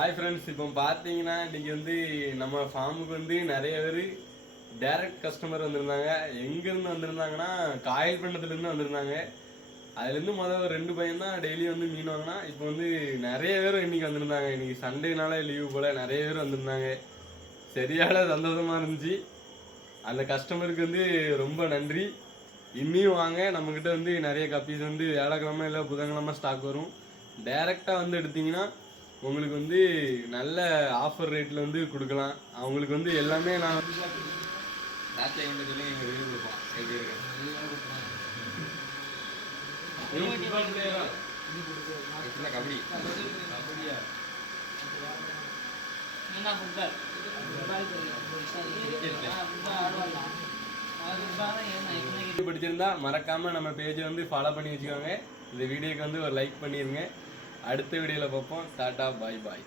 Hi friends, இப்போ பார்த்தீங்கன்னா இன்றைக்கி வந்து நம்ம ஃபார்முக்கு வந்து நிறைய பேர் டைரக்ட் கஸ்டமர் வந்திருந்தாங்க. எங்கேருந்து வந்திருந்தாங்கன்னா காயல்பண்ணத்துலேருந்து வந்திருந்தாங்க. அதுலேருந்து ஒரு 2 பையன் தான் டெய்லி வந்து மீன் வாங்கினா. இப்போ வந்து நிறைய பேர் இன்றைக்கி வந்திருந்தாங்க. இன்றைக்கி சண்டேனால லீவு போல் நிறைய பேர் வந்திருந்தாங்க. சரியான சந்தோஷமாக இருந்துச்சு. அந்த கஸ்டமருக்கு வந்து ரொம்ப நன்றி. இன்னியும் வாங்க, நம்மக்கிட்ட வந்து நிறைய கப்பீஸ் வந்து வியாழக்கிழமை இல்லை புதன்கிழமை ஸ்டாக் வரும். டைரெக்டாக வந்து எடுத்திங்கன்னா உங்களுக்கு வந்து நல்ல ஆஃபர் ரேட்டில் வந்து கொடுக்கலாம். அவங்களுக்கு வந்து எல்லாமே நான் வந்து சொல்லி ரிவ்யூ கொடுப்போம். எப்படி இருக்கு கபடி பிடிச்சிருந்தா மறக்காம நம்ம பேஜை வந்து ஃபாலோ பண்ணி வச்சுக்கோங்க. இந்த வீடியோக்கு வந்து ஒரு லைக் பண்ணிருங்க. அடுத்த வீடியோவில் பார்ப்போம். டாடா, பாய் பாய்.